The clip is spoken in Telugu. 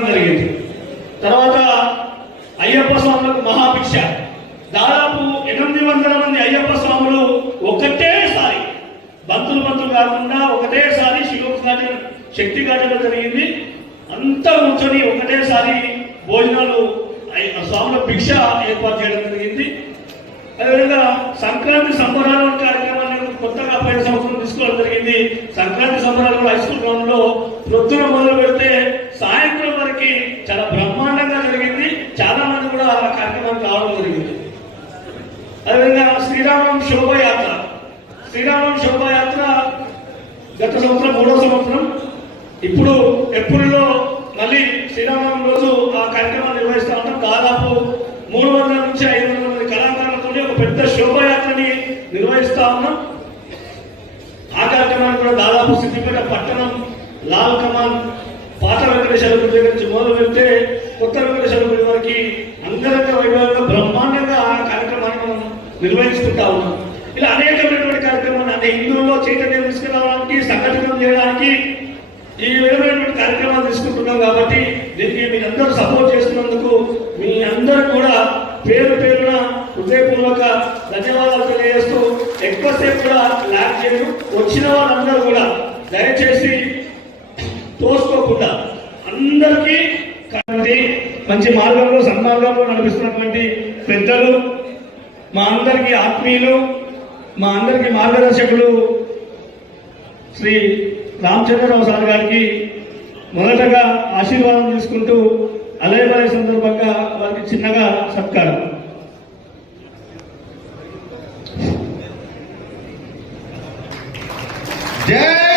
జరిగింది. తర్వాత అయ్యప్ప స్వాములకు మహాభిక్ష. దాదాపు ఎనిమిది వందల మంది అయ్యప్ప స్వాములు ఒకటేసారి బంతులు బంతులు కాకుండా ఒకటేసారి శివ శక్తి ఘాటలో జరిగింది. అంతా ఉంచొని ఒకటేసారి భోజనాలు స్వాముల భిక్ష ఏర్పాటు చేయడం జరిగింది. అదేవిధంగా సంక్రాంతి సంబరాలు కార్యక్రమాన్ని కొత్తగా పోయిన సంవత్సరం తీసుకోవడం జరిగింది. సంక్రాంతి సంబరాలు హై స్కూల్ గ్రౌండ్లో ప్రొద్దున మొదలు పెడితే సాయంత్రం వరకు చాలా బ్రహ్మాండంగా జరిగింది చాలా మంది కూడా ఆ కార్యక్రమానికి రావడం జరిగింది అదేవిధంగా శ్రీరామం శోభయాత్ర. శ్రీరామం శోభయాత్ర గత సంవత్సరం మూడో సంవత్సరం. ఇప్పుడు ఏప్రిల్లో మళ్ళీ శ్రీరామం రోజు ఆ కార్యక్రమాన్ని నిర్వహిస్తా ఉంటాం. దాదాపు మూడు వందల నుంచి ఐదు వందల మంది కళాకారులతో ఒక పెద్ద శోభయాత్రని నిర్వహిస్తా ఉన్నాం. ఆ కార్యక్రమానికి కూడా దాదాపు సిద్దిపేట పట్టణం లాల్ కమాన్ పాత వెంకటేశ్వర గుడి దగ్గర నుంచి మొదలు వెళ్తే కొత్త వెంకటేశ్వర గుడి వరకు అంగరంగ వైభవంగా బ్రహ్మాండంగా ఆ కార్యక్రమాన్ని మనం నిర్వహిస్తుంటా ఉన్నాం. ఇలా అనేకమైనటువంటి కార్యక్రమాలు అంటే హిందువుల్లో చైతన్యం తీసుకురావడానికి సంఘటన చేయడానికి ఈ విధమైనటువంటి కార్యక్రమాలు తీసుకుంటున్నాం కాబట్టి దీనికి మీరందరూ సపోర్ట్ చేస్తున్నందుకు మీ అందరూ కూడా పేరు పేరున హృదయపూర్వక ధన్యవాదాలు తెలియజేస్తూ ఎక్కువసేపు కూడా ల్యాక్ చేయరు వచ్చిన వాళ్ళందరూ కూడా దయచేసి తోసుకోకుండా అందరికీ మంచి మార్గంలో సన్మార్గంలో నడిపిస్తున్నటువంటి పెద్దలు మా అందరికీ ఆత్మీయులు మా అందరికీ మార్గదర్శకులు శ్రీ రామచంద్రరావు సార్ గారికి మొదటగా ఆశీర్వాదం తీసుకుంటూ అలయబలయ సందర్భంగా వారికి చిన్నగా సత్కారం. జై